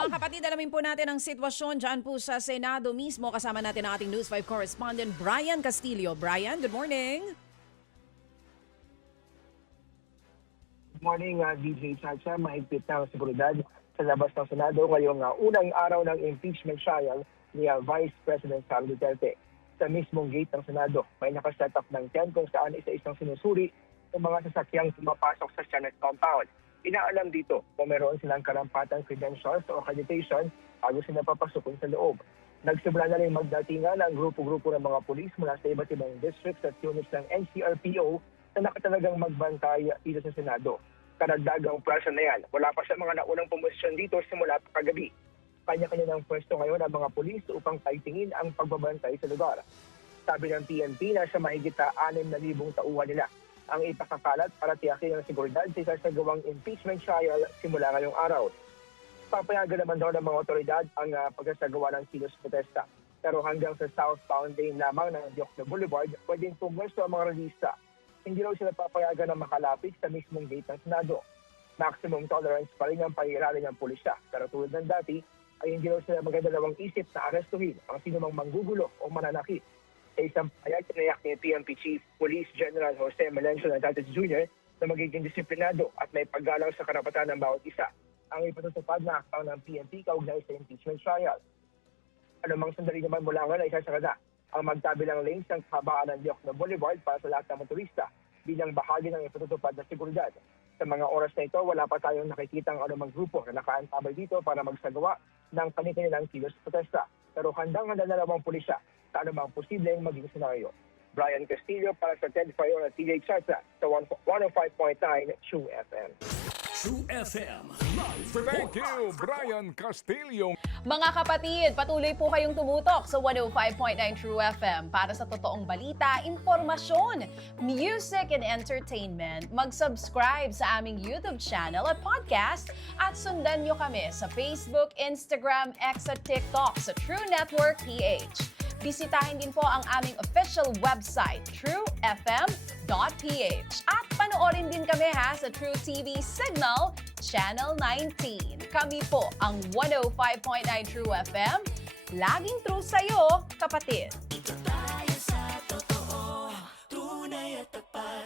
Mga kapatid, alamin po natin ang sitwasyon dyan po sa Senado mismo. Kasama natin ang ating News 5 correspondent Brian Castillo. Brian, good morning. Good morning, DJ Chacha. Mahigpit na ang seguridad sa labas ng Senado ngayong unang araw ng impeachment trial ni Vice President Sara Duterte. Sa mismong gate ng Senado, may nakaset up ng tent kung saan isa-isang sinusuri ng mga sasakyang pumapasok sa Senate compound. Inaalam dito kung meron silang karampatang credentials o accreditation bago sila papasukin sa loob. Nagsimula na rin magdatingan ang grupo-grupo ng mga pulis mula sa iba't ibang districts at units ng NCRPO na nakatalagang magbantay dito sa Senado. Karagdagang pwersa na yan. Wala pa sa mga naunang pumosisyon dito simula pa kagabi. Kanya-kanya ng pwesto ngayon ang mga pulis upang paitingin ang pagbabantay sa lugar. Sabi ng PNP na sa mahigit 6,000 tauhan nila ang ipakakalat para tiyakin ang seguridad sa isasagawang impeachment trial simula ngayong araw. Papayagan naman daw ng mga otoridad ang pagsasagawa ng kilos protesta. Pero hanggang sa southbound lane lamang ng Diokno Boulevard, pwedeng pumwesto ang mga ralista. Hindi raw sila papayagan na makalapit sa mismong gate ng Senado. Maximum tolerance pa rin ang pahirali ng pulisya. Pero tulad ng dati, ay hindi raw sila magdadalawang isip na arestuhin ang sinumang manggugulo o mananakit. Sa isang payag, tinayak ni PNP Chief Police General Jose Melencio Natantes Jr. na magiging disiplinado at may paggalang sa karapatan ng bawat isa. Ang ipatutupad na aktaw ng PNP kaugnay sa impeachment trial. Anumang sandali naman mula ngayon ay sasagada ang magkabilang lanes ng kahabaan ng Diokno Boulevard para sa lahat ng motorista bilang bahagi ng ipatutupad na seguridad. Sa mga oras na ito, wala pa tayong nakikitang anumang grupo na nakaantabay dito para magsagawa ng kanilang kilos protesta. Pero handang-handa na lamang pulisya sa anumang posibleng maging senaryo. Brian Castillo para sa Ted Fayon at TJ Chacha sa 105.9 True FM. True FM Live Report. Thank you, Brian Castillo. Mga kapatid, patuloy po kayong tumutok sa 105.9 True FM para sa totoong balita, impormasyon, music and entertainment. Mag-subscribe sa aming YouTube channel at podcast at sundan nyo kami sa Facebook, Instagram, X at TikTok sa True Network PH. Bisitahin din po ang aming official website, truefm.ph. At panoorin din kami sa True TV Signal, Channel 19. Kami po ang 105.9 True FM. Laging true sa'yo, kapatid. Ito tayo sa totoo, tunay at tapat.